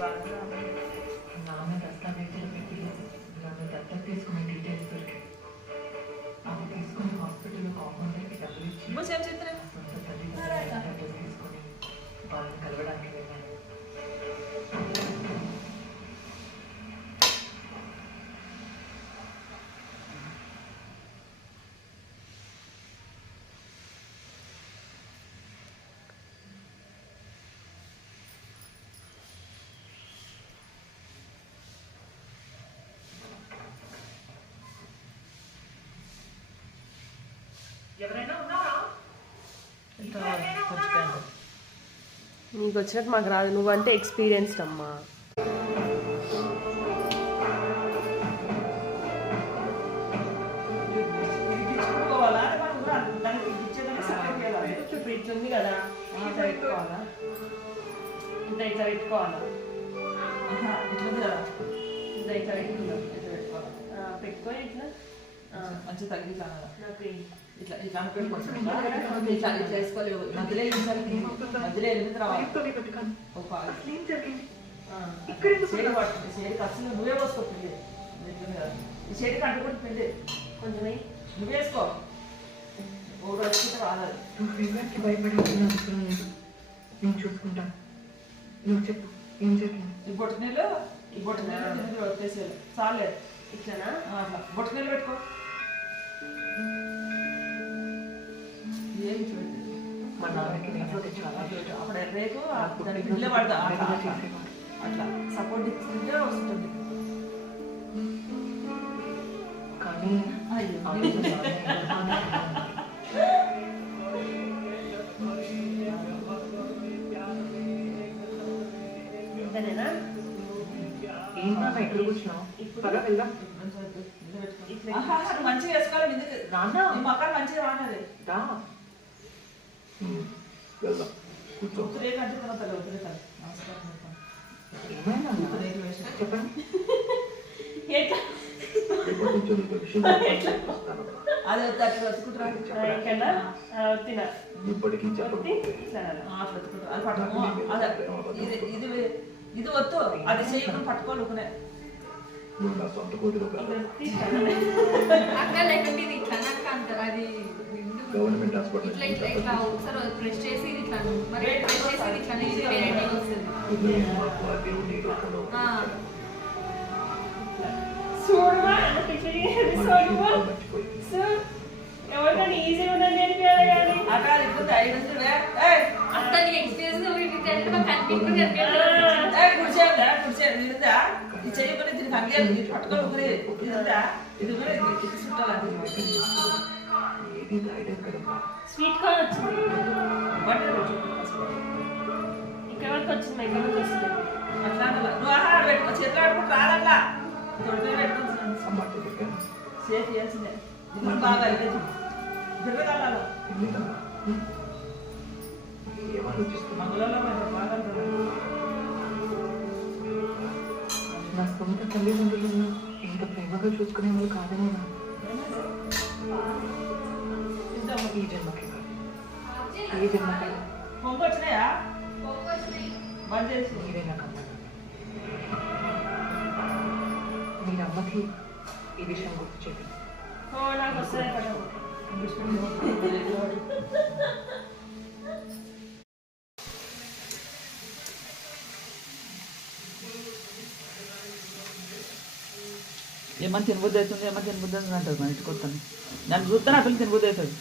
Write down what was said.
నాన్న దస్తావేజీలు పెట్టి నన్ను దత్తత తీసుకునే డీటెయిల్స్ దొరికాయి. అవి తీసుకుని హాస్పిటల్లో కాంపౌండర్కి డబ్బులు ఇచ్చి సొంత తల్లి తీసుకొని వాళ్ళని కలవడానికి వెళ్ళాను. ఎవరైనా ఉన్నారా? నీకు వచ్చినట్టు మాకు రాదు, నువ్వంటే ఎక్స్పీరియన్స్డ్ అమ్మా. ఫ్రిడ్జ్ ఉంది కదా, ఇట్లా పెట్టుకోవాలా, ఇంత ఇట్లా పెట్టుకోవాలా, ఇట్లుంది కదా, ఇంత ఇట్లా పెట్టుకుందాం, ఇట్లా పెట్టుకోవాలా, పెట్టుకొని ఇట్లా మంచిగా తగ్గి నాకు ఇట్లా ఇట్లా పెట్టుకోవచ్చు. ఇట్లా ఇట్లా వేసుకోవాలి, మధ్యలో మధ్యలో వెళ్ళిన తర్వాత షేడ్ పడుతుంది. షేడ్కి అసలు నువ్వే పోసుకో పిండి, ఈ షేడ్కి అంటుకుంటు పిండి కొంచెం నువ్వు వేసుకో, ఊరు వచ్చి రాలేదు. నువ్వు భయపడే అవసరం లేదు, నేను చూసుకుంటాను. నువ్వు చెప్పు ఏం జరిగింది? ఈ బొట్టు నీళ్ళు వచ్చేసేది చాలేదు. ఇట్లానా? అట్లా బొట్టు నీళ్ళు పెట్టుకో. ఏమి చూడండి, మా నాన్నకి చాలా అప్పుడు రేపు ఇల్లే పడతా అట్లా సపోర్ట్ ఇచ్చింటే వస్తుంది. కానీ ఏంటన్నా ఎక్కడ కూర్చున్నావు? త్వరగా వెళ్దాం. మంచిగా వేసుకోవాలి, నాన్న మక్కలు మంచిగా రానది. చెప్పండి. అది ఇది వద్దు, అది చేయకుండా పట్టుకోవాలి. గవర్నమెంట్ హాస్పిటల్ ఎవరికైనా ఈజీ ఉందని చేయమని దీనికి అంగేది పట్టుకోవాలి. ఇది స్వీట్ కార్న్ వచ్చింది, బటర్ ఇక్కడ వరకు వచ్చింది, ఇక్కడ వరకు వస్తుంది. అట్లా నువ్వు ఆహారం పెట్టుకో, చేతిలో ఆడుకుంటూ రాదట్లా తొడిపై పెట్టుకుంటున్నాను. సేఫ్ చేయాల్సిందే. ఇప్పుడు బాగా తిరగదాలో మంగళంలో బాగా నా సొంత తల్లిదండ్రులను ఇంత ప్రేమగా చూసుకునే వాళ్ళు కాదని ఈ జన్మకి ఏ జన్మకి పొంగు వచ్చినాయా? మీరే నాకు అమ్మ. మీరు అమ్మకి ఈ విషయం గుర్తు చేయండి. ఏమని తినబుద్ధి అవుతుంది, ఏమని తినబుద్ధి అవుతుంది అంటారు. మన ఇంటికి వస్తాను, నన్ను చూస్తే నా పిల్లలు తినబుద్ధి అవుతుంది.